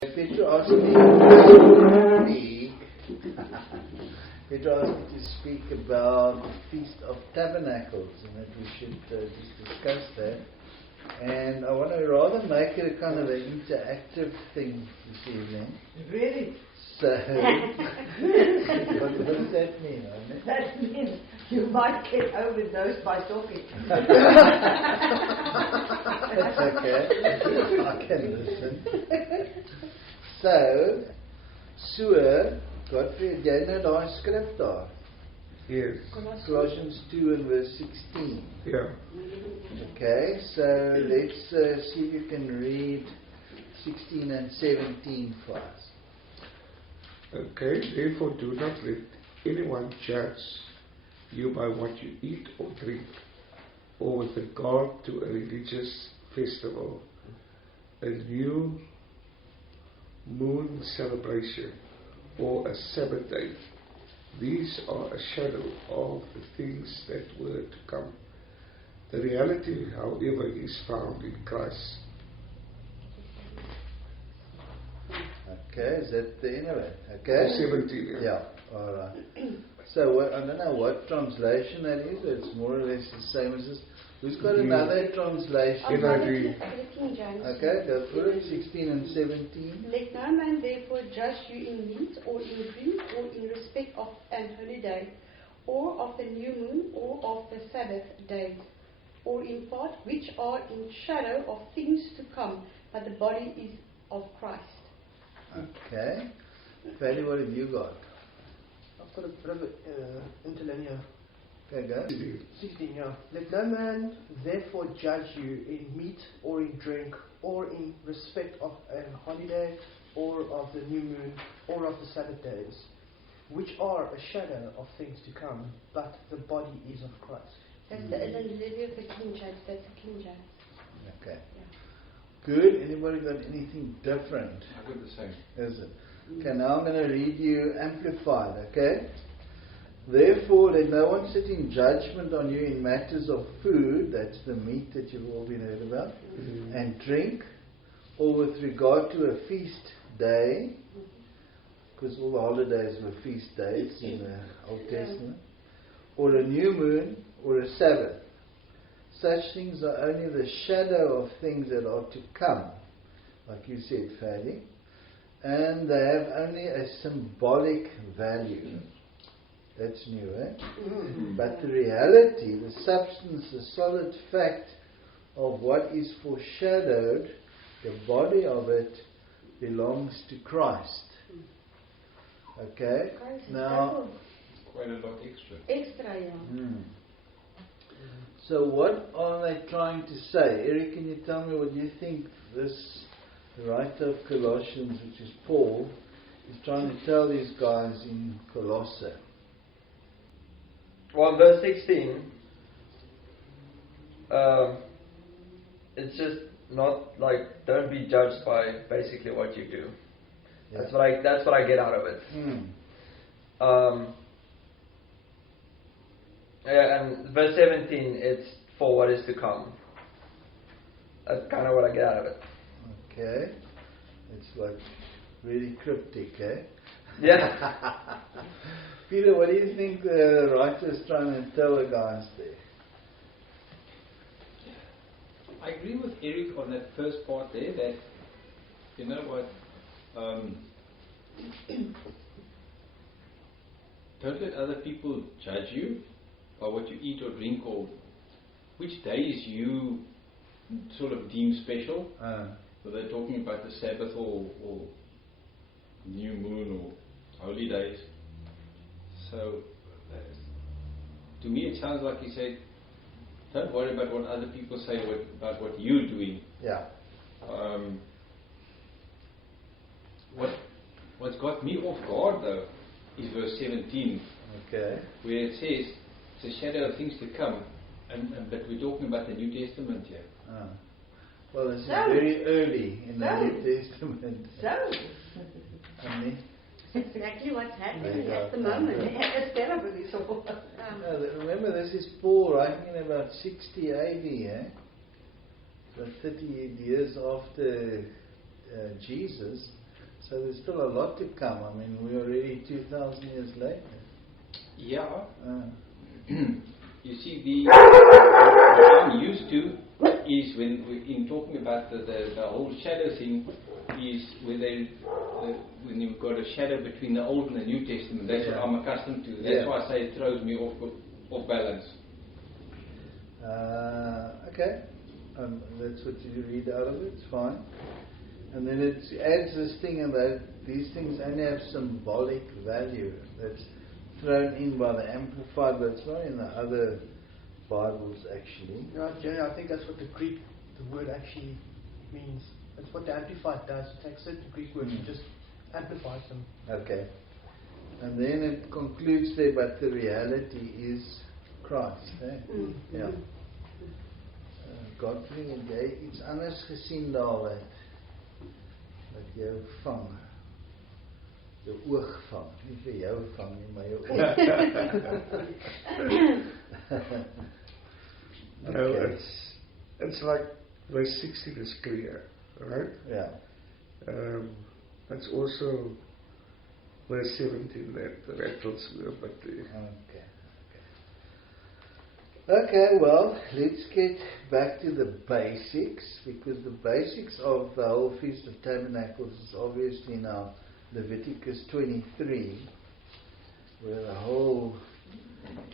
Peter asked me to speak about the Feast of Tabernacles, and that we should just discuss that. And I want to rather make it a kind of an interactive thing this evening. Really? So, what does that mean? That means you might get overdosed by talking. That's okay. I can listen. So, Godfrey, jy nou daai skrif daar? Yes. Colossians 2 and verse 16. Yeah. Okay, so let's see if you can read 16 and 17 for us. Okay, therefore do not let anyone judge you by what you eat or drink, or with regard to a religious festival, a new moon celebration, or a Sabbath day. These are a shadow of the things that were to come. The reality, however, is found in Christ. Okay, is that the end of it? Okay? 17. Yeah, alright. So, I don't know what translation that is. It's more or less the same as this. Who's got another translation? NIV. The King James. Okay, go for it. 16 and 17. Let no man therefore judge you in meat or in drink or in respect of an holiday or of the new moon or of the Sabbath days or in part which are in shadow of things to come, but the body is of Christ. Okay. Fanny, what have you got? I've got a bit of interlinear. Okay, go. 16, yeah. Let no man therefore judge you in meat or in drink or in respect of a holiday or of the new moon or of the Sabbath days, which are a shadow of things to come, but the body is of Christ. That's the Lily of the King James. That's the King James. Okay. Yeah. Good. Anybody got anything different? I got the same. Is it? Okay, now I'm going to read you Amplified, okay? Therefore, let no one sit in judgment on you in matters of food, that's the meat that you've all been heard about, and drink, or with regard to a feast day, because all the holidays were feast days in the Old Testament, or a new moon, or a Sabbath. Such things are only the shadow of things that are to come, like you said, Fadi, and they have only a symbolic value. That's new, eh? But the reality, the substance, the solid fact of what is foreshadowed, the body of it, belongs to Christ. Okay? Now, Quite a lot extra. Extra, yeah. So what are they trying to say? Eric, can you tell me what you think this writer of Colossians, which is Paul, is trying to tell these guys in Colossae? Well, verse 16, it's just not like, don't be judged by basically what you do. Yeah. That's what I get out of it. And verse 17, it's for what is to come. That's kind of what I get out of it. Okay. It's like really cryptic, eh? Yeah. Peter, what do you think the writer is trying to tell the guys there? I agree with Eric on that first part there, that, you know what, don't let other people judge you by what you eat or drink or which days you sort of deem special. So they're talking about the Sabbath or new moon or holy days. So, to me it sounds like he said, don't worry about what other people say about what you're doing. Yeah. What's got me off guard though is verse 17, Okay. where it says it's a shadow of things to come, but we're talking about the New Testament here. Well, this is very early in the New Testament. So, That's exactly what's happening Yeah. at the moment. it's terribly so. Remember, this is Paul writing in about 60 AD, eh? So 30 years after Jesus. So there's still a lot to come. I mean, we're already 2,000 years later. Yeah. You see, what I'm used to is when in talking about the whole shadow thing, is when you've got a shadow between the Old and the New Testament. That's what I'm accustomed to. That's why I say it throws me off balance. Okay. That's what you read out of it. It's fine. And then it adds this thing about these things only have symbolic value. That's thrown in by the Amplified, but it's not in the other Bibles actually. No, Jerry, I think that's what the word actually means. That's what the Amplified does. It takes certain Greek words and just amplifies them. Okay. And then it concludes there, but the reality is Christ. Eh? Ja. God bring jy iets anders gesien daar wat jou vang. Jou oog vang. Nie vir jou vang nie, maar jou oog. No, it's like verse 16 is clear, right? Yeah. It's also verse 17 that rattles me a bit there. Okay, well, let's get back to the basics, because the basics of the whole Feast of Tabernacles is obviously now Leviticus 23, where the whole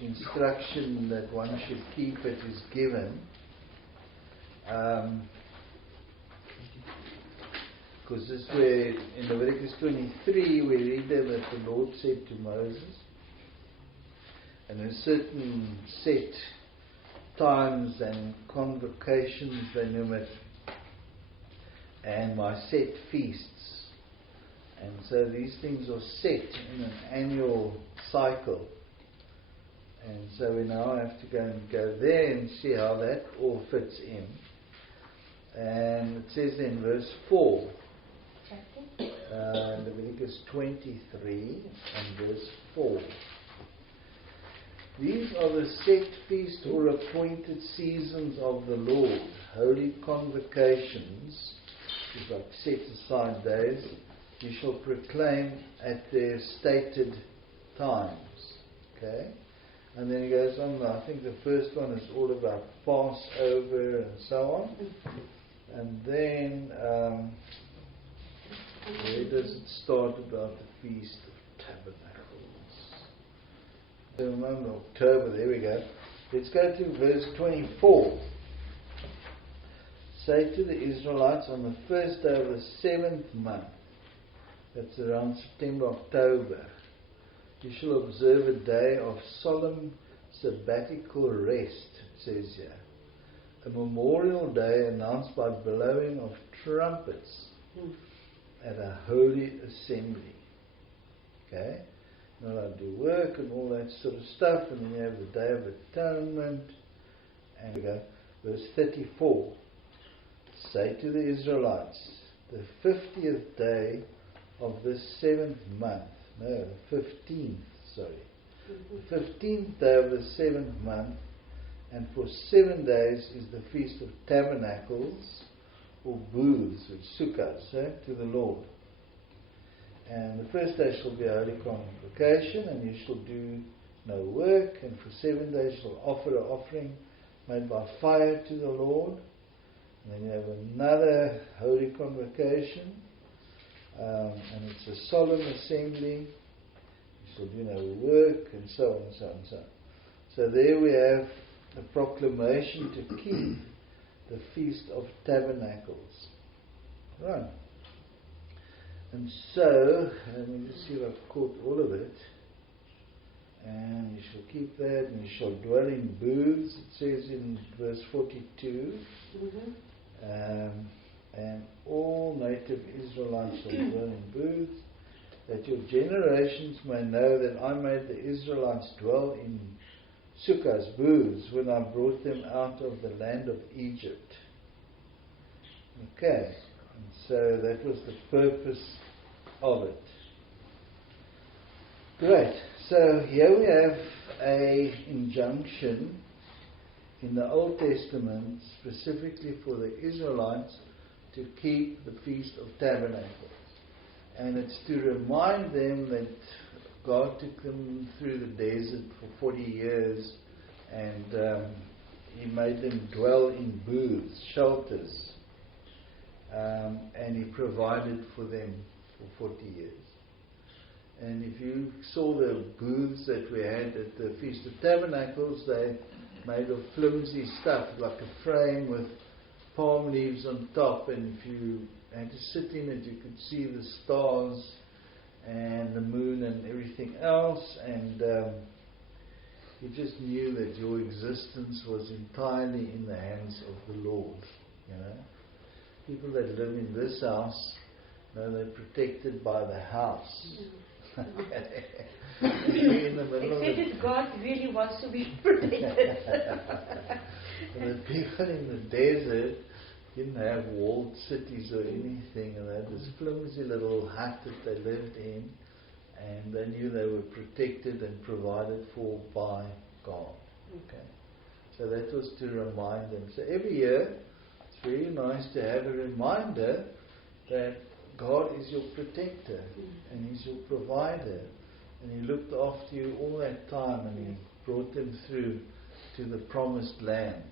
instruction that one should keep it is given. Because this way, in Leviticus 23, we read there that the Lord said to Moses, and in certain set times and convocations, they name it, and my set feasts. And so these things are set in an annual cycle. And so we now have to go there and see how that all fits in. And it says in verse 4, Leviticus 23 and verse 4. These are the set feast or appointed seasons of the Lord, holy convocations, which are like set aside days, you shall proclaim at their stated times. Okay? And then he goes on, I think the first one is all about Passover and so on. And then, where does it start about the Feast of Tabernacles? Remember October, there we go. Let's go to verse 24. Say to the Israelites, on the first day of the 7th month, that's around September, October, you shall observe a day of solemn sabbatical rest, it says here. A memorial day announced by blowing of trumpets at a holy assembly. Okay? Not allowed to do work and all that sort of stuff, and then you have the Day of Atonement, and we go, verse 34. Say to the Israelites, the 50th day of this 7th month, no, the 15th, sorry. The 15th day of the 7th month, and for 7 days is the Feast of Tabernacles, or booths, which sukkahs, to the Lord. And the first day shall be a holy convocation, and you shall do no work, and for 7 days you shall offer an offering made by fire to the Lord. And then you have another holy convocation, and it's a solemn assembly. You shall do no work, and so on and so on and so on. So there we have the proclamation to keep the Feast of Tabernacles. Right. And so, let me just see if I've caught all of it. And you shall keep that, and you shall dwell in booths, it says in verse 42. And all native Israelites shall dwell in booths, that your generations may know that I made the Israelites dwell in sukkahs, booths, when I brought them out of the land of Egypt. Okay, and so that was the purpose of it. Great. So here we have a injunction in the Old Testament specifically for the Israelites to keep the Feast of Tabernacles. And it's to remind them that God took them through the desert for 40 years and He made them dwell in booths, shelters, and He provided for them for 40 years. And if you saw the booths that we had at the Feast of Tabernacles, they made of flimsy stuff, like a frame with palm leaves on top, and if you had to sit in it, you could see the stars and the moon and everything else, and you just knew that your existence was entirely in the hands of the Lord. You know, people that live in this house know they're protected by the house. You're in the middle Except that God really wants to be protected. And the people in the desert didn't have walled cities or anything, and they had this flimsy little hut that they lived in, and they knew they were protected and provided for by God. Okay, so that was to remind them. So every year, it's very nice to have a reminder that God is your protector and He's your provider, and He looked after you all that time, and He brought them through to the promised land.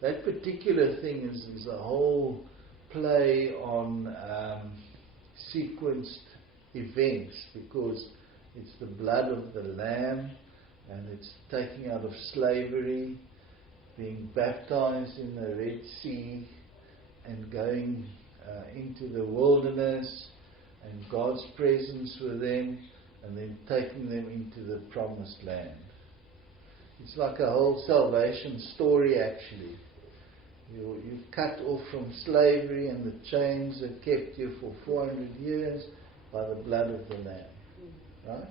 That particular thing is a whole play on sequenced events, because it's the blood of the Lamb, and it's taking out of slavery, being baptized in the Red Sea, and going into the wilderness, and God's presence with them, and then taking them into the promised land. It's like a whole salvation story, actually. You're cut off from slavery, and the chains that kept you for 400 years by the blood of the Lamb. Right?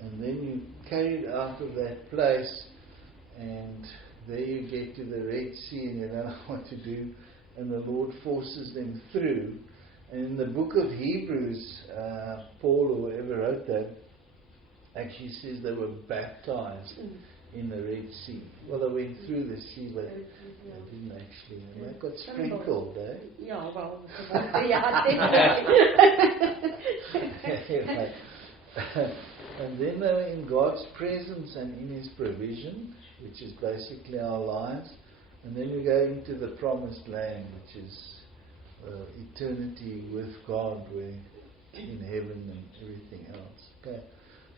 And then you're carried out of that place, and there you get to the Red Sea, and you don't know what to do, and the Lord forces them through. And in the book of Hebrews, Paul or whoever wrote that actually says they were baptized in the Red Sea. Well, they went through the sea, but they didn't actually. And they got sprinkled, eh? Yeah, well, yeah, Anyway. And then they were in God's presence and in His provision, which is basically our lives. And then we go into the promised land, which is eternity with God, where in heaven and everything else. Okay.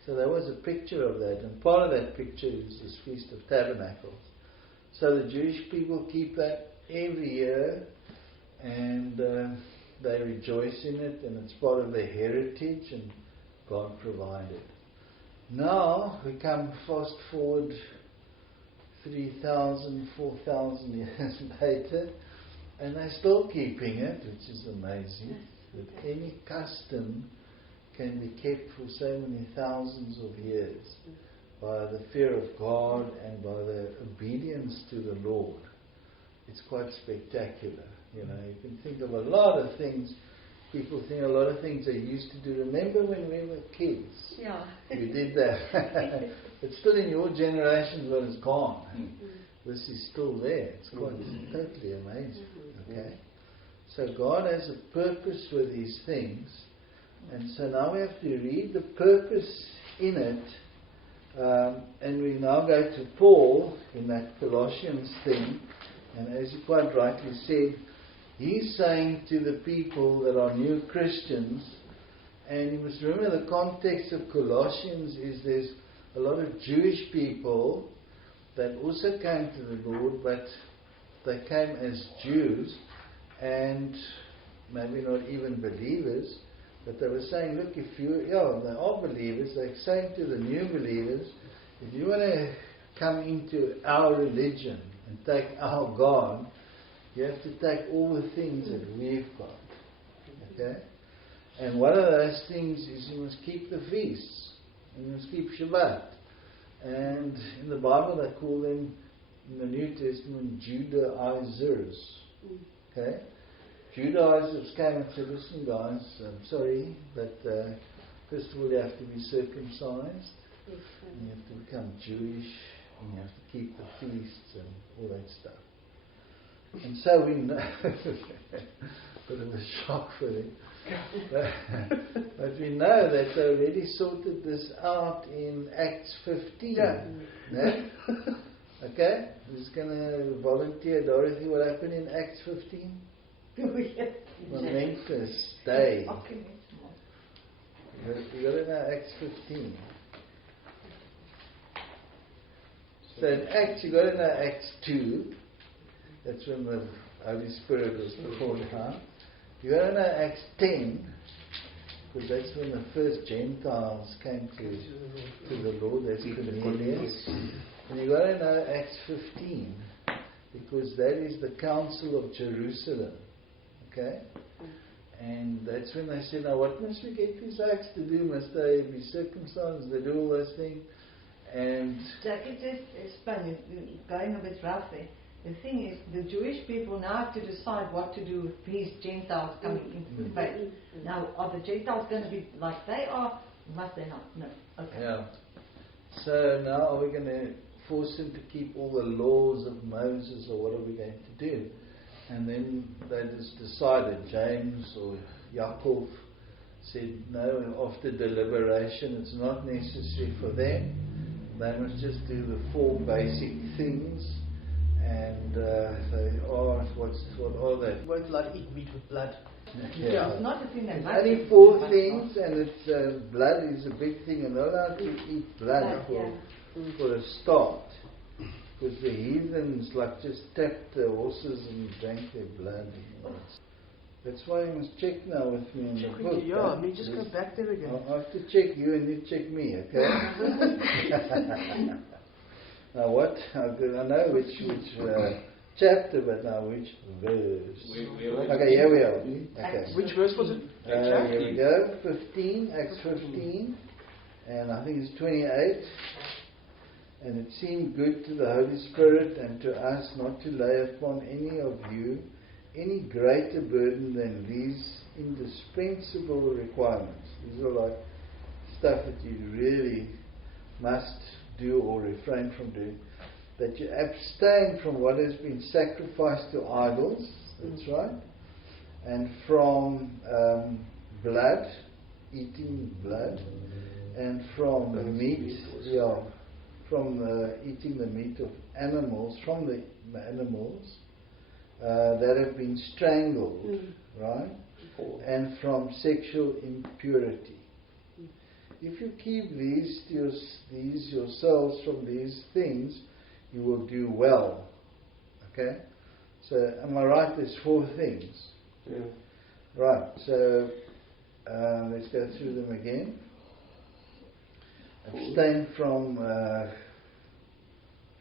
So there was a picture of that, and part of that picture is this Feast of Tabernacles. So the Jewish people keep that every year, and they rejoice in it, and it's part of their heritage, and God provided. Now we come fast forward 3,000, 4,000 years later, and they're still keeping it, which is amazing. That any custom can be kept for so many thousands of years by the fear of God and by the obedience to the Lord. It's quite spectacular. You know, you can think of a lot of things. People think a lot of things they used to do. Remember when we were kids? Yeah. We did that. It's still in your generation, but it's gone. This is still there. It's quite totally amazing. Okay? So God has a purpose with these things. And so now we have to read the purpose in it. And we now go to Paul in that Colossians thing. And as you quite rightly said, he's saying to the people that are new Christians, and you must remember the context of Colossians is there's a lot of Jewish people that also came to the Lord, but they came as Jews and maybe not even believers, but they were saying, look, if you, they are believers, they're saying to the new believers, if you want to come into our religion and take our God, you have to take all the things that we've got. Okay? And one of those things is you must keep the feasts. You must keep Shabbat. And in the Bible they call them, in the New Testament, Judaizers. Okay? Judaizers came and said, listen guys, I'm sorry, but first of all you have to be circumcised. And you have to become Jewish. And you have to keep the feasts and all that stuff. And so we know, bit of a shock for them. But we know that they already sorted this out in Acts 15. Yeah. No? Okay? Who's going to volunteer? Dorothy, what happened in Acts 15? Momentous day. You got to know Acts 15. So in Acts, you got to know Acts 2. That's when the Holy Spirit was poured out. You got to know Acts 10, because that's when the first Gentiles came to the Lord. That's Cornelius. And you got to know Acts 15, because that is the Council of Jerusalem. Okay? And that's when they said, now what must we get these acts to do? Must they be circumcised? They do all those things. And Jack, it just explain, going a bit rough there. The thing is, the Jewish people now have to decide what to do with these Gentiles coming into the faith. Now, are the Gentiles going to be like they are? Must they not? No. Okay. yeah. So now are we going to force them to keep all the laws of Moses, or what are we going to do? And then they just decided, James or Yaakov said, no, after deliberation, it's not necessary for them. They must just do the 4 basic things. And they asked, what are they? You won't allowed to eat meat with blood. Yeah. It's not the thing that It's matters. only 4 things, and it's blood is a big thing, and they're allowed to eat blood for a start. Because the heathens just tapped their horses and drank their blood. That's why you must check now with me on Check the with book. you, yeah. I mean, just go back there again. I'll have to check you and you check me, okay? Now what? I know which chapter, but now which verse? Okay, here we are. Okay. Which verse was it? Here we go. 15, Acts 15, and I think it's 28. And it seemed good to the Holy Spirit and to us not to lay upon any of you any greater burden than these indispensable requirements. These are like stuff that you really must do or refrain from doing. That you abstain from what has been sacrificed to idols, that's right, and from blood, eating blood, and from the meat, from eating the meat of animals, from the animals that have been strangled, right, and from sexual impurity. If you keep these yourselves from these things, you will do well. Okay? So, am I right? There's 4 things. Yeah. Right, so let's go through them again. Abstain from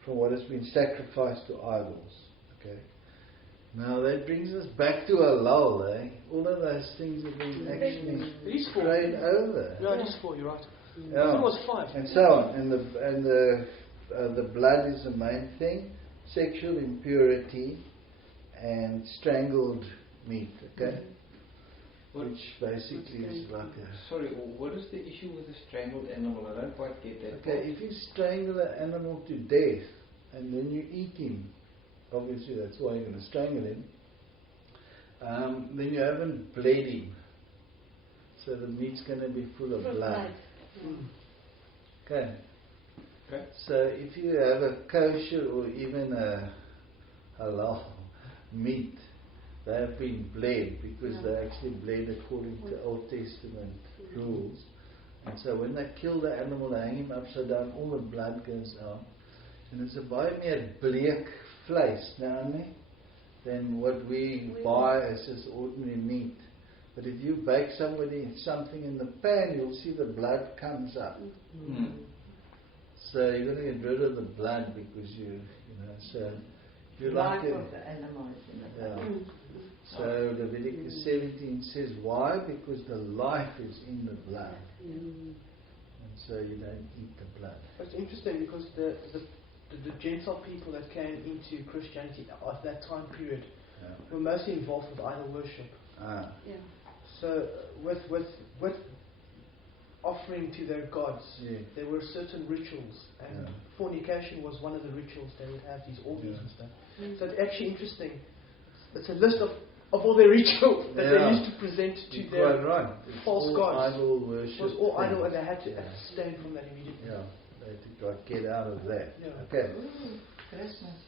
what has been sacrificed to idols. Okay. Now that brings us back to halal, eh? All of those things have been actually prayed over. No, it is 4, you're right. Yeah. I thought it was 5. And so on. And the blood is the main thing. Sexual impurity and strangled meat. Okay. Which basically is like a... Sorry, what is the issue with a strangled animal? I don't quite get that. Okay, if you strangle an animal to death and then you eat him, obviously that's why you're going to strangle him, then you haven't bled him. So the meat's going to be full of blood. Okay. So if you have a kosher or even a halal meat, they have been bled because they actually bled according to Old Testament rules. And so when they kill the animal, they hang him upside down, all the blood goes out. And it's a baie meer bleek vleis, than what we buy as just ordinary meat. But if you bake something in the pan, you'll see the blood comes up. So you're going to get rid of the blood because so you like it. Of the animal is in the blood. So Leviticus 17 says why? Because the life is in the blood. And so you don't eat the blood. It's interesting because the Gentile people that came into Christianity at that time period were mostly involved with idol worship. So with offering to their gods, there were certain rituals, and fornication was one of the rituals they would have, these orgies and stuff. So it's actually interesting it's a list of all their rituals that Yeah. they used to present to You're their quite right. It's false all gods. idol worship. It was all idol, things. and they had to Yeah. abstain from that immediately. Yeah, they had to get out of that. Yeah. Okay. Ooh, Christmas.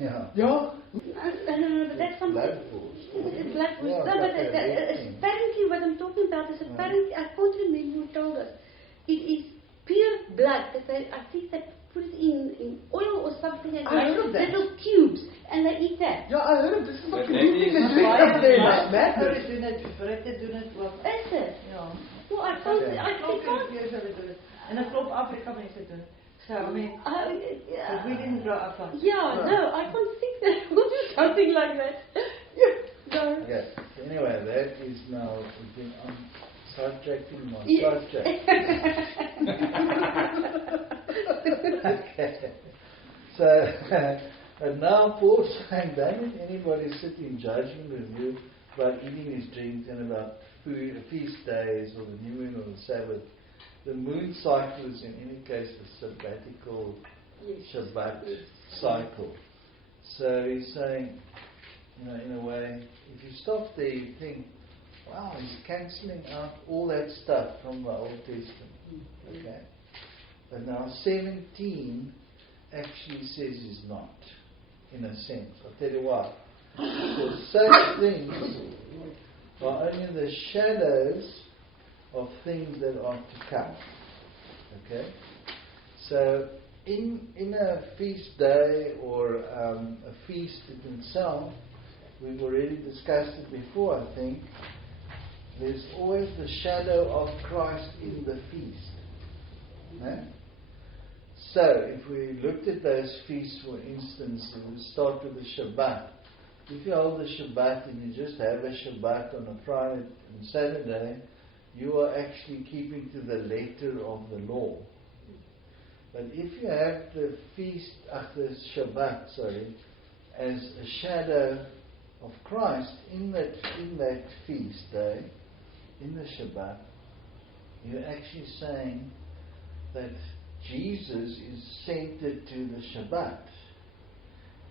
Yeah. Yeah. But that's something. Blood pools. It's blood pools. Yeah, No, but like a red thing. apparently what I'm talking about is apparently, I can't remember who told us. It is pure blood. That I think they put it in oil or something and I heard of that. little cubes and they eat that. Yeah, I heard of this. Is But what the that new thing is- they're doing up there. Like madness. Bretten doen het, bretten doen het wel. Is it? Ja. Well, I can't. Okay. I Klop can't. Europeërs hulle doen het. En dan klop Afrika mense doen het. So, I mean, Yeah. but we didn't grow up like that. Yeah, no, I can't think that we'll do something like that. No. Okay. Anyway, that is now again, I'm sidetracking my Yes. sidetrack. Okay. So, and now Paul's saying, don't let anybody sit in judgment with you about eating his drink and about food, feast days or the new moon or the Sabbath. The moon cycle is in any case a sabbatical Shabbat cycle. So he's saying, in a way, if you stop there, you think, wow, he's cancelling out all that stuff from the Old Testament. Okay? But now 17 actually says he's not, in a sense. I'll tell you why. Because such things are only the shadows of things that are to come. Okay? So, in a feast day or a feast in itself, we've already discussed it before, I think, there's always the shadow of Christ in the feast. Eh? So, if we looked at those feasts, for instance, we start with the Shabbat. If you hold the Shabbat and you just have a Shabbat on a Friday and Saturday, you are actually keeping to the letter of the law. But if you have the feast, the Shabbat, as a shadow of Christ in that feast day, in the Shabbat, you're actually saying that Jesus is centered to the Shabbat.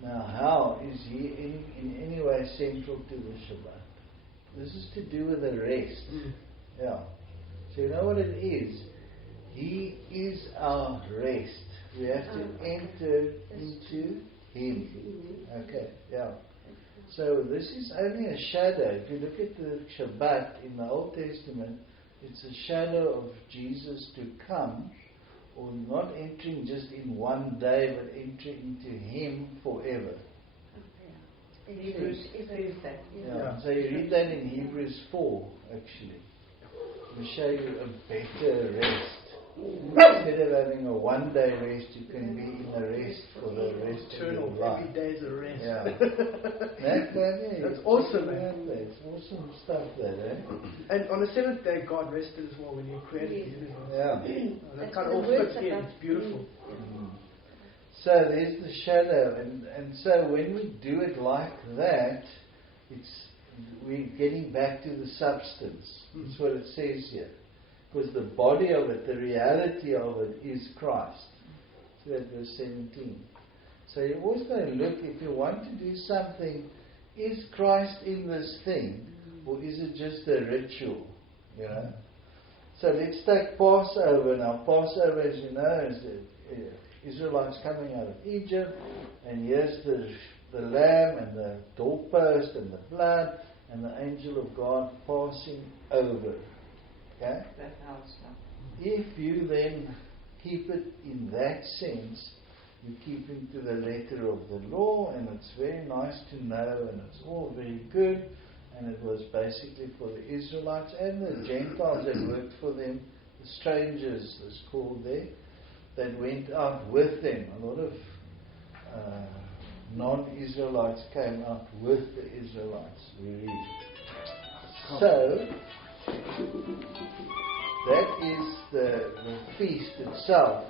Now, how is he in any way central to the Shabbat? This is to do with the rest. Yeah. So you know what it is? He is our rest. We have to enter into Him. Okay, yeah. So this is only a shadow. If you look at the Shabbat in the Old Testament, it's a shadow of Jesus to come, or not entering just in one day, but entering into Him forever. Hebrews Tuesday. Yeah. So you read that in Hebrews 4, actually. We show you a better rest. Instead of having a one-day rest, you can be in a rest for the rest of your life. Every day is a rest. Yeah. That's awesome, man. It's awesome stuff that, eh? And on the seventh day, God rested as well when He created the universe. Yeah. That kind of all fits in. It's beautiful. So there's the shadow, and so when we do it like that, we're getting back to the substance. That's what it says here. Because the body of it, the reality of it is Christ. So that's verse 17. So you're always going to look, if you want to do something, is Christ in this thing, or is it just a ritual? You know? So let's take Passover now. Passover, as you know, is the Israelites coming out of Egypt, and here's the lamb and the doorpost and the blood and the angel of God passing over. Okay? That's how it's done. If you then keep it in that sense, you keep into the letter of the law, and it's very nice to know, and it's all very good, and it was basically for the Israelites and the Gentiles that worked for them, the strangers, it's called there, that went out with them. A lot of non-Israelites came out with the Israelites, we read. So, that is the feast itself.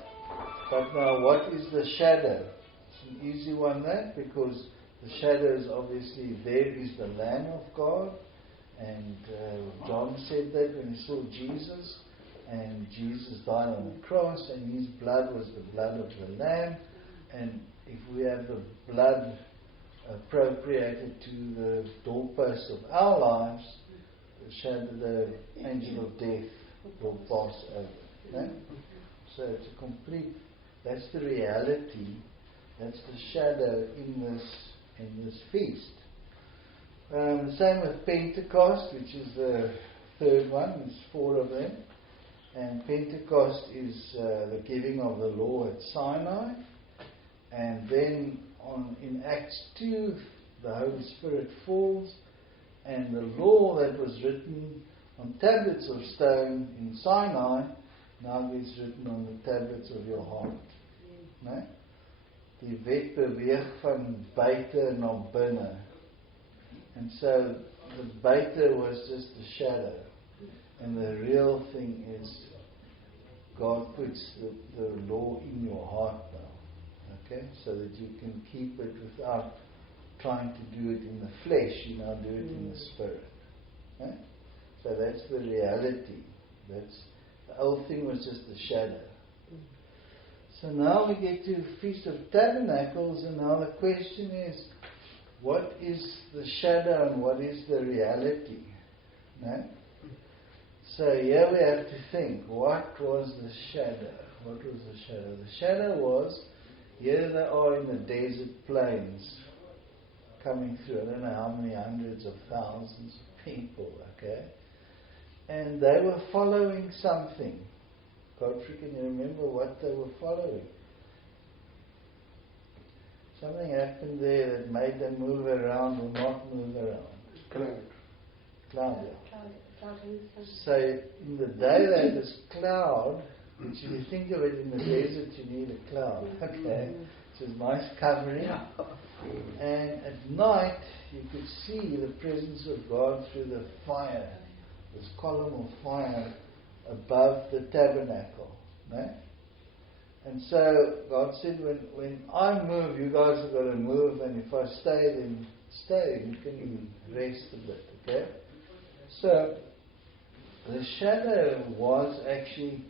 But now, what is the shadow? It's an easy one, that, because the shadow is obviously, there is the Lamb of God, and John said that when he saw Jesus, and Jesus died on the cross, and His blood was the blood of the Lamb, and if we have the blood appropriated to the doorpost of our lives, the shadow, the angel of death will pass over. No? So it's a complete, that's the reality, that's the shadow in this feast. The same with Pentecost, which is the third one, there's 4 of them. And Pentecost is the giving of the law at Sinai. And then in Acts 2, the Holy Spirit falls, and the law that was written on tablets of stone in Sinai now gets written on the tablets of your heart. No? Die wet beweeg van buite na binne. And so the buite was just a shadow. And the real thing is God puts the law in your heart now. Okay? So that you can keep it without trying to do it in the flesh. You now do it in the spirit. Okay? So that's the reality. The old thing was just a shadow. So now we get to Feast of Tabernacles, and now the question is, what is the shadow and what is the reality? No? So here we have to think, what was the shadow? What was the shadow? The shadow was, here they are in the desert plains, coming through, I don't know how many hundreds of thousands of people, okay? And they were following something. Godfrey, can you remember what they were following? Something happened there that made them move around or not move around. Cloud. So in the day they had this cloud, which if you think of it in the desert, you need a cloud. Okay, it's a nice covering. And at night you could see the presence of God through the fire, this column of fire above the tabernacle. No? And so God said, when I move, you guys have got to move, and if I stay, then stay. You can even rest a bit. Okay? So the shadow was actually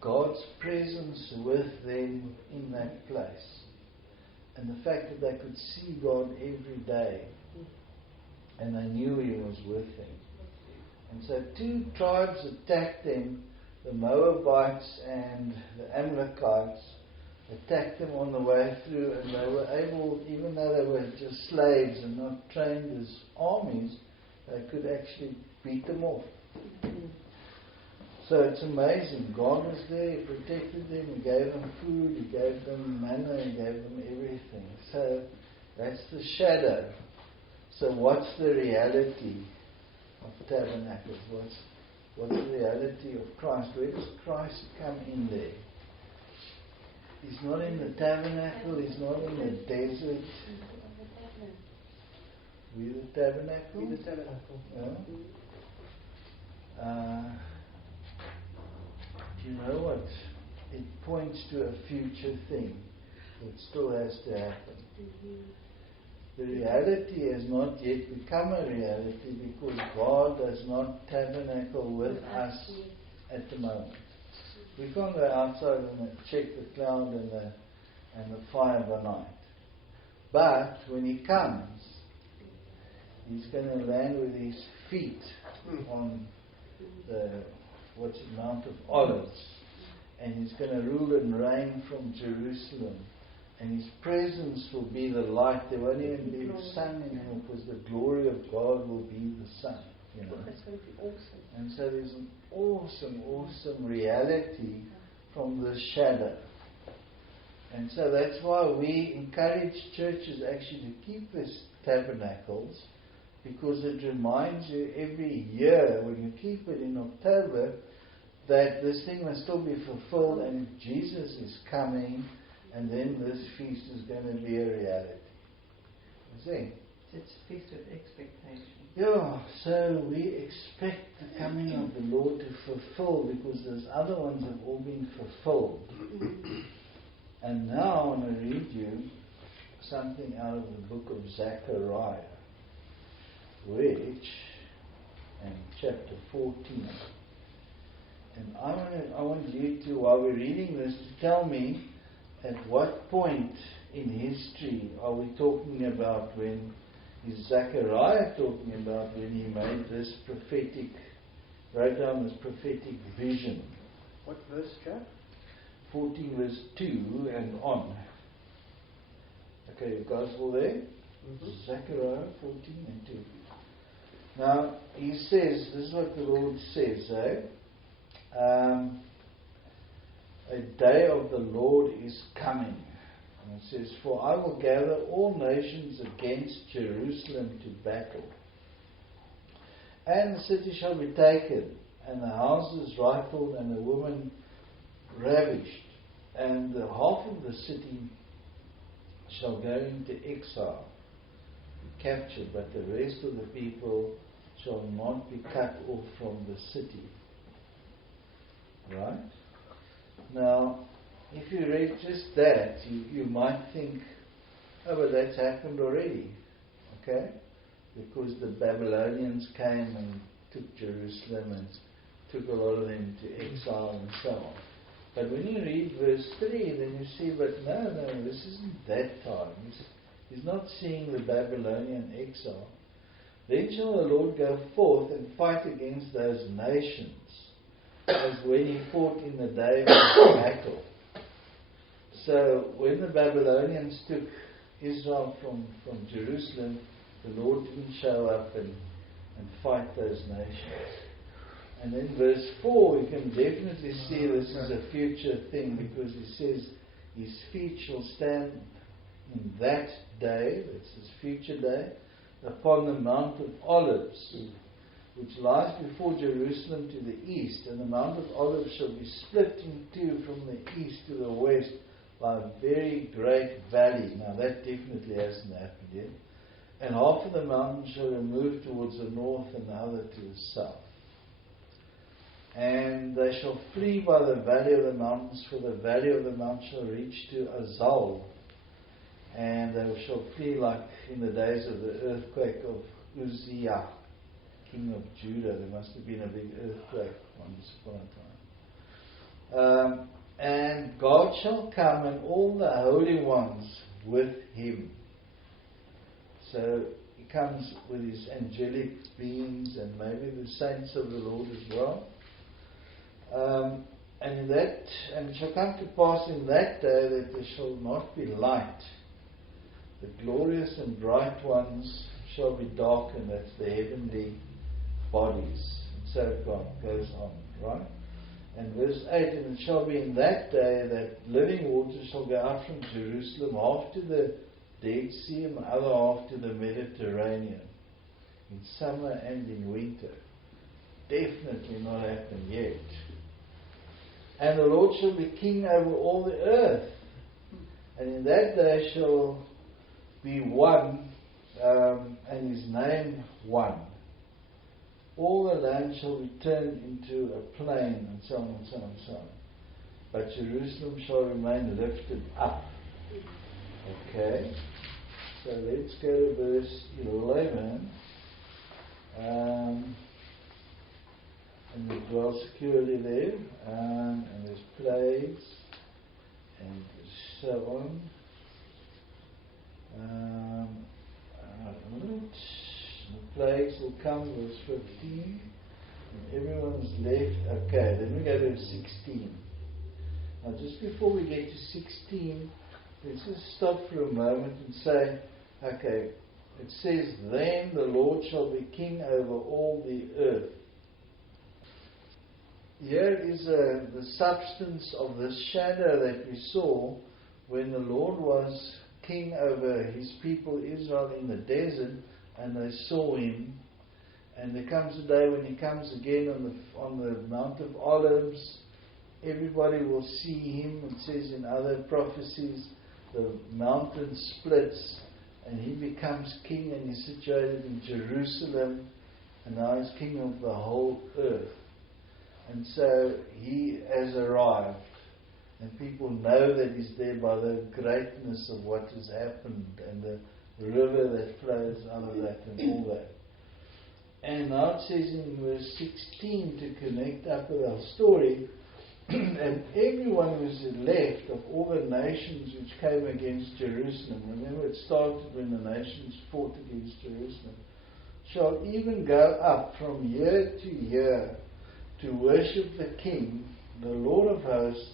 God's presence with them in that place. And the fact that they could see God every day, and they knew He was with them. And so 2 tribes attacked them, the Moabites and the Amalekites, attacked them on the way through, and they were able, even though they were just slaves and not trained as armies, they could actually beat them off. So it's amazing. God was there, He protected them, He gave them food, He gave them manna, He gave them everything. So that's the shadow. So what's the reality of tabernacles? What's the reality of Christ? Where does Christ come in there? He's not in the tabernacle, He's not in the desert. We're the tabernacle? We're the tabernacle. Yeah. You know what? It points to a future thing that still has to happen. The reality has not yet become a reality because God does not tabernacle with us at the moment. We can't go outside and check the cloud and the fire by night. But when He comes, He's going to land with His feet on the Mount of Olives, and He's going to rule and reign from Jerusalem, and His presence will be the light. There won't even be the sun anymore because the glory of God will be the sun. You know? That's going to be awesome. And so there's an awesome reality from the shadow. And so that's why we encourage churches actually to keep these tabernacles, because it reminds you every year when you keep it in October that this thing must still be fulfilled and Jesus is coming, and then this feast is going to be a reality. You see? It's a feast of expectation. Yeah, so we expect the coming of the Lord to fulfill, because those other ones have all been fulfilled. And now I want to read you something out of the book of Zechariah, which, in chapter 14. And I want you to, while we're reading this, to tell me at what point in history are we talking about? When is Zechariah talking about when he made this prophetic, wrote down this prophetic vision? What verse, Jack? 14 verse 2 and on. Okay, you guys all there? Zechariah 14 and 2. Now, he says, this is what the Lord says, a day of the Lord is coming. And it says, for I will gather all nations against Jerusalem to battle. And the city shall be taken, and the houses rifled, and the women ravished. And the half of the city shall go into exile, be captured, but the rest of the people shall not be cut off from the city. Right? Now, if you read just that, you might think, oh, but that's happened already. Okay? Because the Babylonians came and took Jerusalem and took a lot of them to exile and so on. But when you read verse 3, then you see, but no, this isn't that time. He's not seeing the Babylonian exile. Then shall the Lord go forth and fight against those nations, as when he fought in the day of the battle. So when the Babylonians took Israel from Jerusalem, the Lord didn't show up and fight those nations. And then verse 4, you can definitely see this is a future thing, because he says his feet shall stand in that day, that's his future day, upon the Mount of Olives, which lies before Jerusalem to the east. And the Mount of Olives shall be split in two from the east to the west by a very great valley. Now that definitely hasn't happened yet. And half of the mountain shall remove towards the north and the other to the south. And they shall flee by the valley of the mountains, for the valley of the mountains shall reach to Azal. And they shall flee like in the days of the earthquake of Uzziah, king of Judah. There must have been a big earthquake once upon a time. And God shall come, and all the holy ones with him. So he comes with his angelic beings and maybe the saints of the Lord as well. And it shall come to pass in that day that there shall not be light. The glorious and bright ones shall be darkened. That's the heavenly bodies. And so it goes on, right? And verse 8, and it shall be in that day that living water shall go out from Jerusalem, half to the Dead Sea and the other half to the Mediterranean, in summer and in winter. Definitely not happened yet. And the Lord shall be king over all the earth. And in that day shall be one, and his name one. All the land shall be turned into a plain, and so on and so on and so on. But Jerusalem shall remain lifted up. Okay. So let's go to verse 11. And we dwell securely there, and there's plagues, and so on. The plagues will come, verse 15, and everyone's left. Okay, then we go to 16. Now, just before we get to 16, let's just stop for a moment and say, okay, it says, then the Lord shall be king over all the earth. Here is the substance of this shadow that we saw when the Lord was king over his people Israel in the desert, and they saw him. And there comes a day when he comes again on the Mount of Olives. Everybody will see him. It says in other prophecies, the mountain splits and he becomes king, and he's situated in Jerusalem, and now he's king of the whole earth. And so he has arrived, and people know that he's there by the greatness of what has happened and the river that flows out of that and all that. And now it says in verse 16, to connect up with our story, and everyone who is left of all the nations which came against Jerusalem, remember it started when the nations fought against Jerusalem, shall even go up from year to year to worship the King, the Lord of hosts,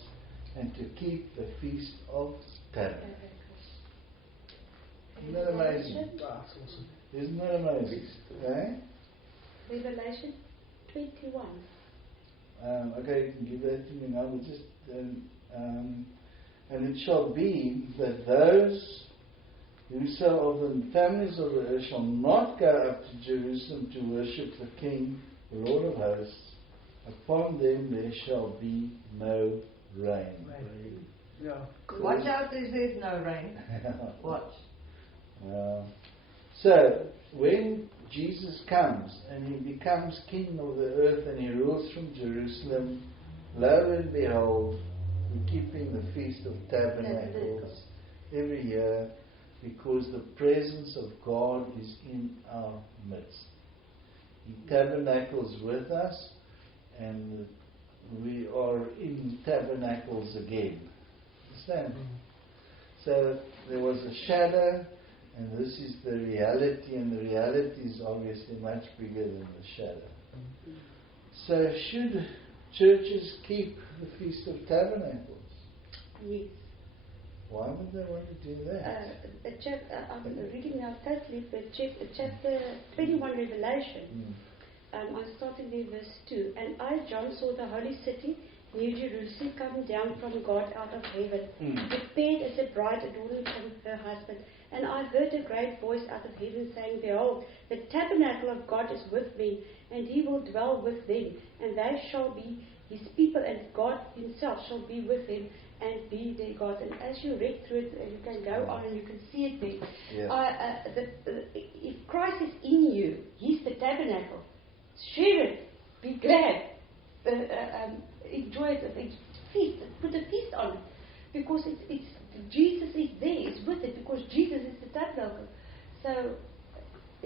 and to keep the Feast of Tabernacles. Isn't that amazing? That's awesome. Isn't that amazing? Okay? Revelation 21. Okay, you can give that to me now. We'll just, and it shall be that those who shall of the families of the earth shall not go up to Jerusalem to worship the King, the Lord of hosts. Upon them there shall be no rain. Yeah. Watch out, there's no rain. Watch. So, when Jesus comes and he becomes King of the earth and he rules from Jerusalem, lo and behold, we're keeping the Feast of Tabernacles every year because the presence of God is in our midst. He tabernacles with us and we are in tabernacles again. Understand? So there was a shadow, and this is the reality, and the reality is obviously much bigger than the shadow. So should churches keep the Feast of Tabernacles? Yes. Why would they want to do that? I'm reading now totally, but chapter 21 Revelation. I'm starting there verse 2. And I, John, saw the holy city, New Jerusalem, come down from God out of heaven, prepared as a bride adorned from her husband. And I heard a great voice out of heaven saying, Behold, the tabernacle of God is with me, and he will dwell with them, and they shall be his people, and God himself shall be with them, and be their God. And as you read through it, you can go on and you can see it there. Yeah. If Christ is in you, he's the tabernacle. Share it. Be glad. Enjoy it. Feast. Put a feast on it. Because it's Jesus is there. It's with it. Because Jesus is the tabernacle. So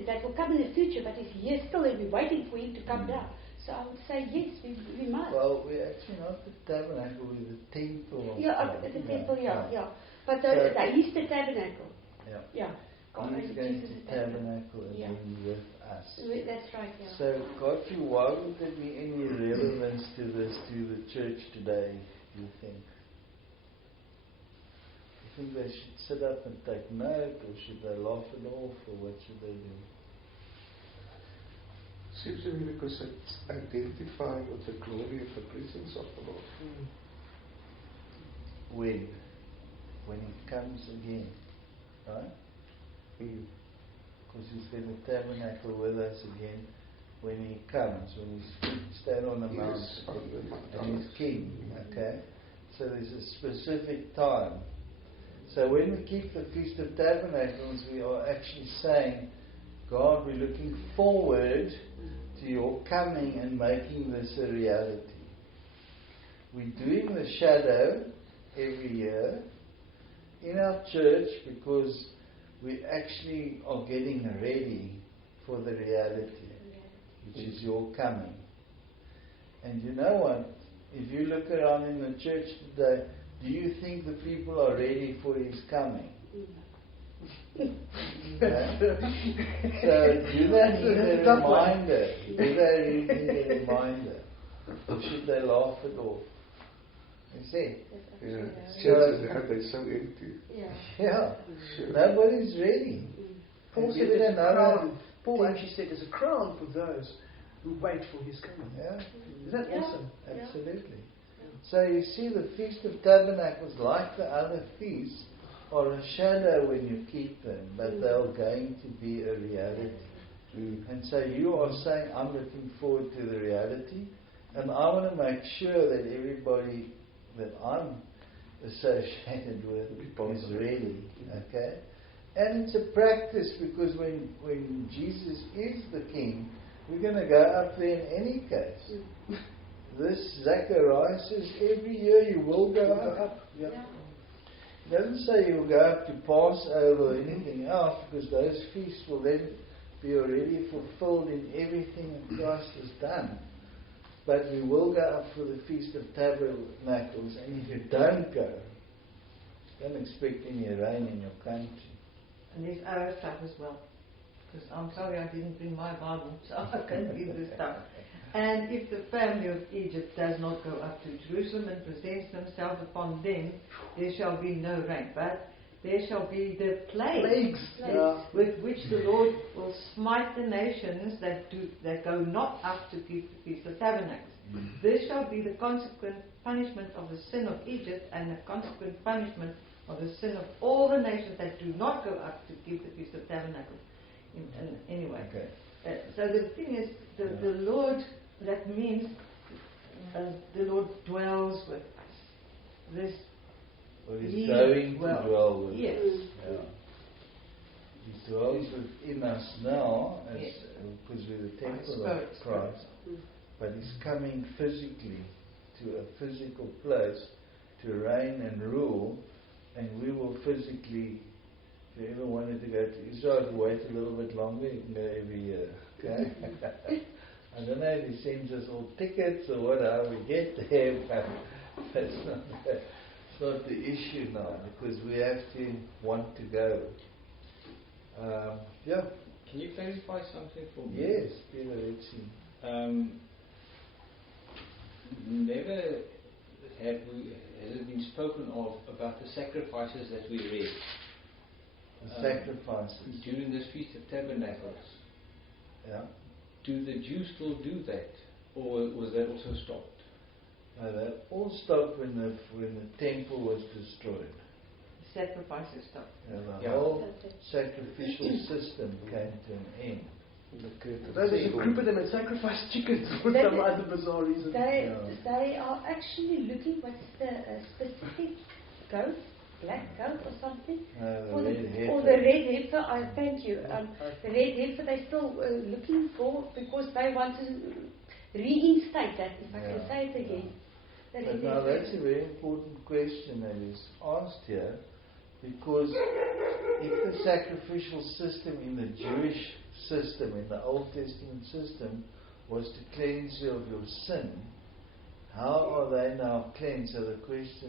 that will come in the future. But if he is still, and we're waiting for him to come down. So I would say yes, we must. Well, we're actually not the tabernacle, we're the temple. The temple, yeah. But he's the tabernacle. Yeah. God, he's going to tabernacle again with us. That's right, yeah. So, Godfrey, why would there be any relevance to this to the church today, do you think? Do you think they should sit up and take note, or should they laugh it off, or what should they do? Seems to me because it's identifying with the glory of the presence of the Lord. When he comes again, right? Because he's going to tabernacle with us again when he comes, when he's stand on the mount and he's king. Okay? So there's a specific time. So when we keep the Feast of Tabernacles, we are actually saying, God, we're looking forward to your coming and making this a reality. We're doing the shadow every year in our church because we actually are getting ready for the reality, which is your coming. And you know what? If you look around in the church today, do you think the people are ready for his coming? So do they need a reminder? Do they really need a reminder? Or should they laugh it off? You see? They're so empty. Yeah. Nobody's ready. Paul said there's a crown. Paul actually said there's a crown for those who wait for his coming. Yeah. Isn't that awesome? Absolutely. So you see, the Feast of Tabernacles, like the other feasts, are a shadow when you keep them, but they're going to be a reality. And so you are saying, I'm looking forward to the reality, and I want to make sure that everybody that I'm associated with is ready. Okay? And it's a practice, because when Jesus is the King, we're going to go up there in any case. This Zacharias says every year you will go up. Yeah. It doesn't say you'll go up to Passover or anything else, because those feasts will then be already fulfilled in everything that Christ has done. But we will go up for the Feast of Tabernacles, and if you don't go, don't expect any rain in your country. And there's our stuff as well. Because I'm sorry I didn't bring my Bible, so I can't read this stuff. And if the family of Egypt does not go up to Jerusalem and presents themselves upon them, there shall be no rain. But there shall be the plagues. With which the Lord will smite the nations that go not up to keep the Feast of Tabernacles. This shall be the consequent punishment of the sin of Egypt, and the consequent punishment of the sin of all the nations that do not go up to keep the Feast of Tabernacles. Anyway, so the thing is, the Lord, that means the Lord dwells with us. This Or He's going to dwell with yes. us. Yeah. He dwells within us now, because we're the temple of Christ. But He's coming physically to a physical place to reign and rule, and we will physically. If you ever wanted to go to Israel, wait a little bit longer, you can go every year. Okay? I don't know if He sends us all tickets or whatever we get there, but that's not the issue now, because we have to want to go. Can you clarify something for me? Yes, Peter, let's see. Never has it been spoken of about the sacrifices that we read. The sacrifices. During this Feast of Tabernacles. Yeah. Do the Jews still do that? Or was that also stopped? No, that all stopped when the temple was destroyed. The sacrifices stopped. The whole sacrificial system came to an end. There's a group of them that sacrifice chickens for some other bizarre reason. They are actually looking what's the specific goat, black goat or something. The red heifer. I thank you. The red heifer they're still looking for, because they want to reinstate that, if I can say it again. But now that's a very important question that is asked here, because if the sacrificial system in the Jewish system, in the Old Testament system, was to cleanse you of your sin, how are they now cleansed? So the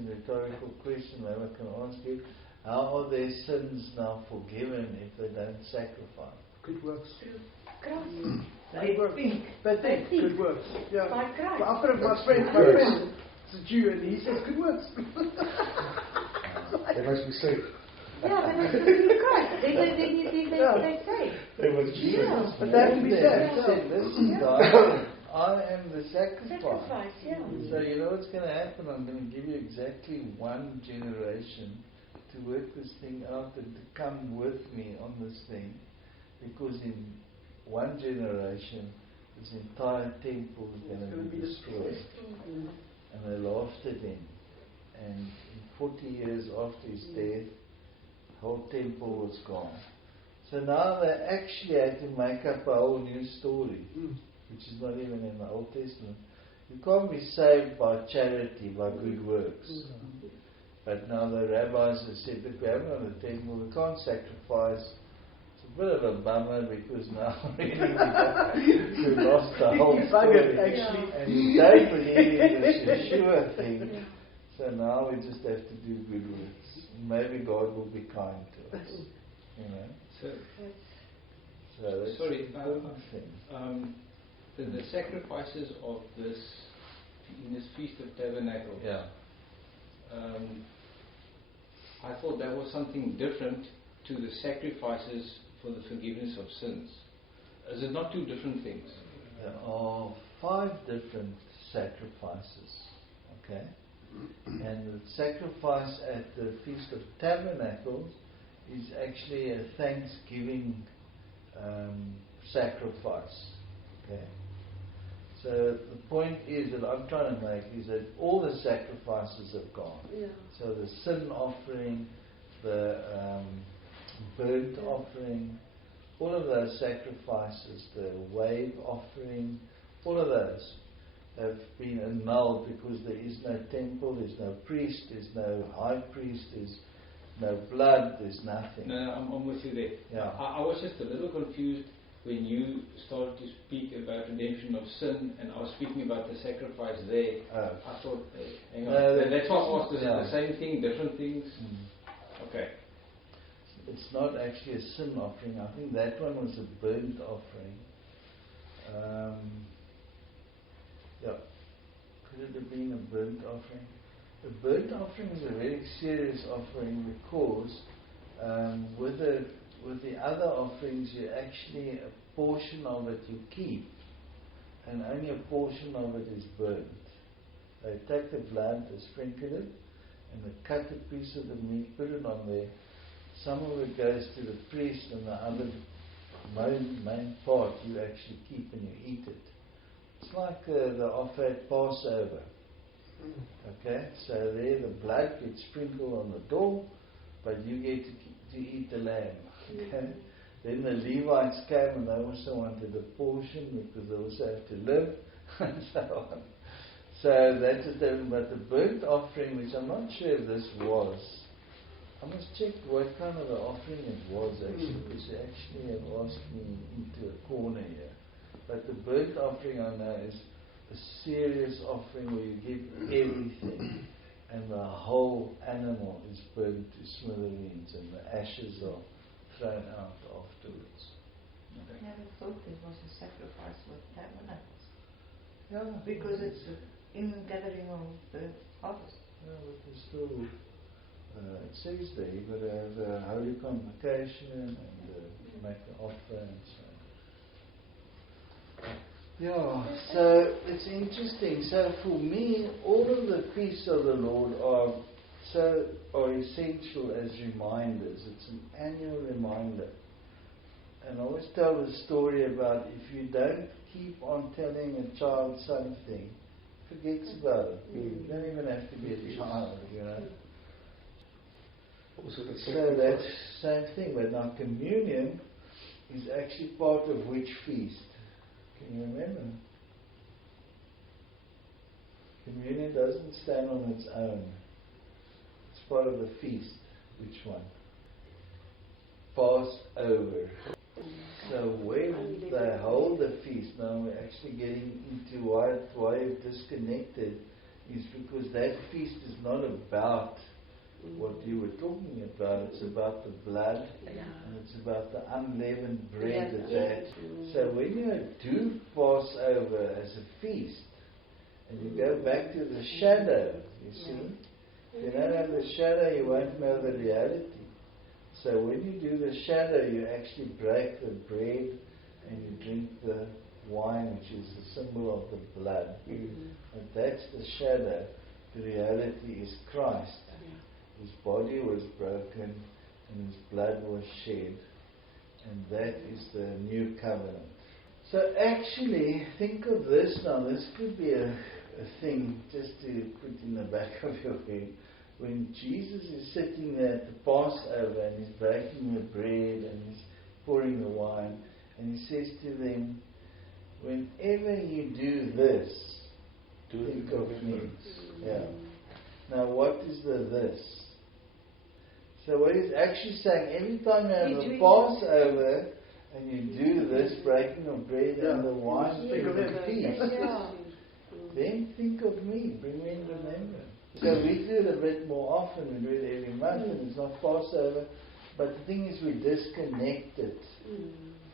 rhetorical question that I can ask you, how are their sins now forgiven if they don't sacrifice? Good works. They think. Good works. Yeah. By Christ. But I've got my friend is a Jew, and he says good works. They must be saved. Yeah, but that's the Christ. They say. They must be saved. But that will be saved. Listen, guys, I am the Sacrifice, yeah. So you know what's going to happen? I'm going to give you exactly one generation to work this thing out and to come with me on this thing, because in one generation this entire temple is going to be destroyed. And they laughed at him. And in 40 years after his death, the whole temple was gone. So now they actually had to make up a whole new story, which is not even in the Old Testament. You can't be saved by charity, by good works. But now the rabbis have said, look, we haven't got a temple, we can't sacrifice. It's a bit of a bummer, because now really we lost the whole story. And we don't believe in this Yeshua thing. So now we just have to do good works. Maybe God will be kind to us. You know? So that's sorry, the important thing. The sacrifices of this, in this Feast of Tabernacles, I thought that was something different to the sacrifices for the forgiveness of sins. Is it not two different things? There are 5 different sacrifices, okay? And the sacrifice at the Feast of Tabernacles is actually a thanksgiving sacrifice, okay? So the point is that I'm trying to make is that all the sacrifices have gone. Yeah. So the sin offering, the burnt offering, all of those sacrifices, the wave offering, all of those have been annulled, because there is no temple, there's no priest, there's no high priest, there's no blood, there's nothing. No, I'm with you there. Yeah. I was just a little confused when you started to speak about redemption of sin, and I was speaking about the sacrifice there, I thought, hang on, that's why I asked, is it the same thing, different things? Okay. It's not actually a sin offering. I think that one was a burnt offering. Could it have been a burnt offering? A burnt offering is a very serious offering because with the other offerings, you actually, a portion of it you keep, and only a portion of it is burnt. They take the blood, they sprinkle it, and they cut a piece of the meat, put it on there. Some of it goes to the priest, and the other main part you actually keep and you eat it. It's like the offer at Passover. Okay, so there the blood gets sprinkled on the door, but you get to eat the lamb. Okay, then the Levites came and they also wanted a portion because they also have to live and so on. So that's a different. But the burnt offering, which I'm not sure if this was, I must check what kind of an offering it was actually, because you actually have asked me into a corner here. But the burnt offering I know is a serious offering where you give everything and the whole animal is burnt to smithereens and the ashes are thrown out afterwards. I never thought it was a sacrifice with tabernacles. Yeah, because it's in gathering of the harvest. Yeah, but it's still, it says there, you've got to have the holy convocation and make the offer and so on. Yeah, so it's interesting. So for me, all of the feasts of the Lord are essential as reminders. It's an annual reminder. And I always tell the story about if you don't keep on telling a child something, forgets about it. You don't even have to be a child, you know. Also the So that's the same thing. But now communion is actually part of which feast? Can you remember? Communion doesn't stand on its own. It's part of the feast. Which one? Passover. So when they hold the feast, now we're actually getting into why it's disconnected, is because that feast is not about what you were talking about. It's about the blood, and it's about the unleavened bread that they had. So when you do Passover as a feast, and you go back to the shadow, you see, if you don't have the shadow, you won't know the reality. So when you do the shadow, you actually break the bread and you drink the wine, which is the symbol of the blood. And that's the shadow. The reality is Christ. His body was broken and his blood was shed. And that is the new covenant. So actually, think of this now. This could be a thing just to put in the back of your head. When Jesus is sitting there at the Passover and he's breaking the bread and he's pouring the wine, and he says to them, whenever you do this, think of me. Yeah. Now what is the this? So what he's actually saying, every time you have the Passover and you do this breaking of bread and the wine, think of the feast, then think of me, bring me in remembrance. So we do it a bit more often, we do it every month, and it's not Passover, but the thing is we disconnect it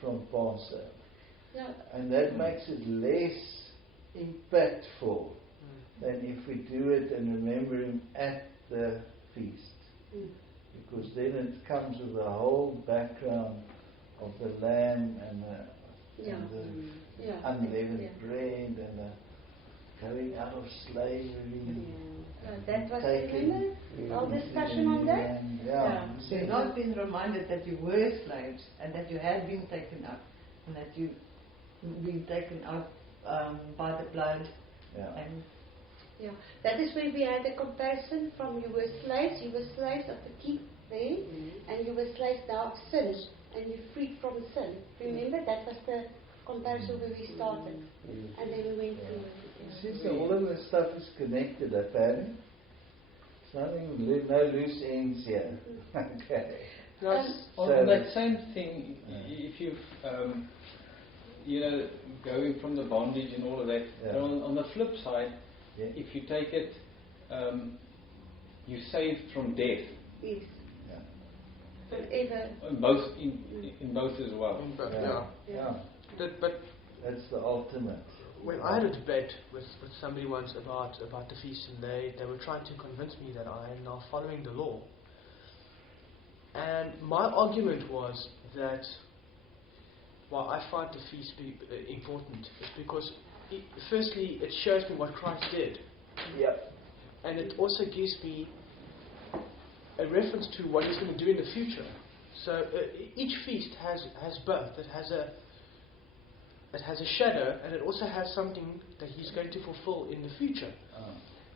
from Passover. And that makes it less impactful than if we do it and remember him at the feast. Because then it comes with the whole background of the lamb and the unleavened bread and the going out of slavery. That was, remember, our discussion on that? You've not been reminded that you were slaves and that you had been taken up and that you've been taken out by the blood. And that is where we had a comparison from you were slaves of the keep there, and you were slaves now of sin, and you freed from sin. Remember, that was the comparison where we started, and then we went through it. See, so all of this stuff is connected, apparently. There's no loose ends here. Okay. On that same thing, if you've going from the bondage and all of that. Yeah. But on the flip side, Yeah. if you take it, you're saved from death. Yes. Yeah. Forever. In both as well. But, Yeah. yeah. Yeah. But That's the ultimate. when I had a debate with somebody once about the feast, and they were trying to convince me that I am now following the law. And my argument was that I find the feast important is because firstly it shows me what Christ did. Yep. And it also gives me a reference to what He's going to do in the future. So each feast has both. It has a shadow, and it also has something that He's going to fulfill in the future.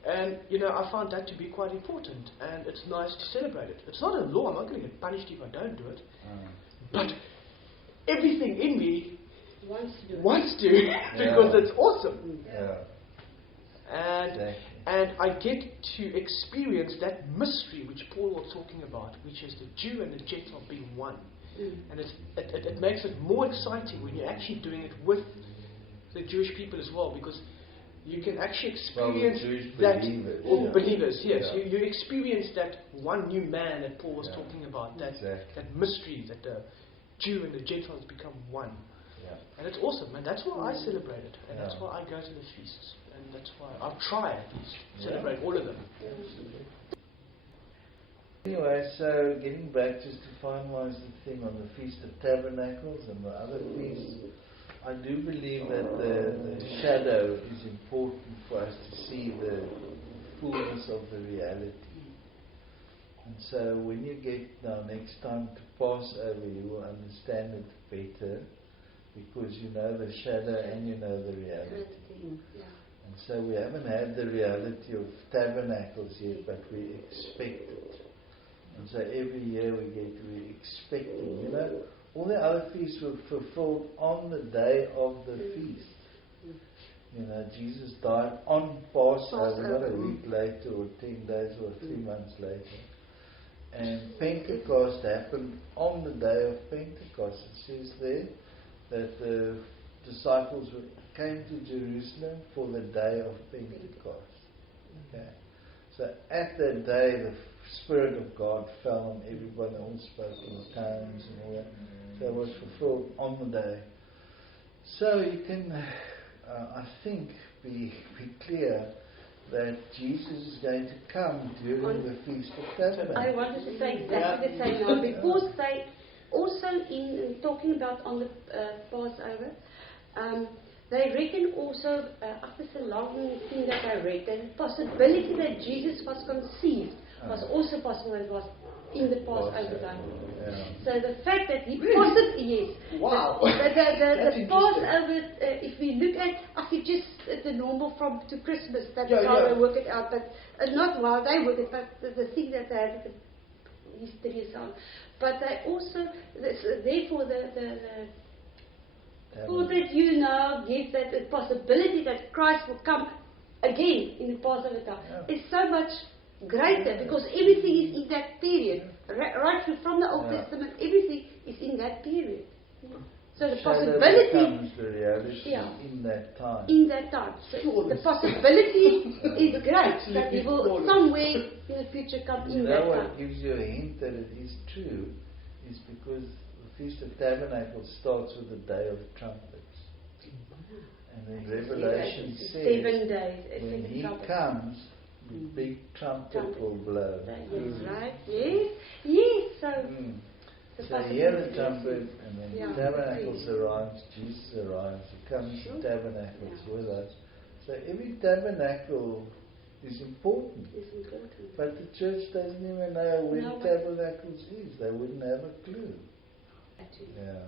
And I found that to be quite important, and it's nice to celebrate it. It's not a law. I'm not going to get punished if I don't do it. But everything in me wants to because it's awesome. Yeah. And Exactly. and I get to experience that mystery which Paul was talking about, which is the Jew and the Gentile being one. And it makes it more exciting when you're actually doing it with the Jewish people as well, because you can actually experience that. Believers, Believers, yes. Yeah. You experience that one new man that Paul was talking about, that mystery, that the Jew and the Gentiles become one. Yeah. And it's awesome, and that's why I celebrate it, and that's why I go to the feasts, and that's why I try at least to celebrate all of them. Anyway, so getting back just to finalize the thing on the Feast of Tabernacles and the other feasts, I do believe that the shadow is important for us to see the fullness of the reality. And so when you get now next time to Passover, you will understand it better, because you know the shadow and you know the reality. And so we haven't had the reality of tabernacles yet, but we expect it. And so every year we're expecting. All the other feasts were fulfilled on the day of the feast. Jesus died on Passover, not a week later or 10 days or 3 months later. And Pentecost happened on the day of Pentecost. It says there that the disciples came to Jerusalem for the day of Pentecost. Okay. So at that day, the Spirit of God fell on everybody, all spoke in tongues and all that. So it was fulfilled on the day. So you can, I think, be clear that Jesus is going to come during the Feast of Tabernacles. I wanted to say exactly the same now, because they also, in talking about on the Passover, they reckon also, after the long thing that I read, that the possibility that Jesus was conceived was also possible, it was in the Passover time. So the fact that he possibly, Wow. the Passover, if we look at, just the normal from to Christmas, that's how they work it out, but not how they work it, but the thing that they have, the history is on. But they also, therefore, for that you now give that the possibility that Christ will come again in the Passover time is so much greater, because everything is in that period. Right from the Old Testament, everything is in that period. So the possibility becomes the reality in that time. In that time. So the possibility is great that he will somewhere in the future come in that time. What gives you a hint that it is true is because the Feast of Tabernacles starts with the Day of Trumpets. And then Revelation says 7 days. when he comes, the big trumpet will blow. Yes, right? Yes. So hear the trumpet, and then Tabernacles arrives, Jesus arrives, he comes to Tabernacles with us. So every tabernacle is important. But the church doesn't even know when Tabernacles is. They wouldn't have a clue. Yeah.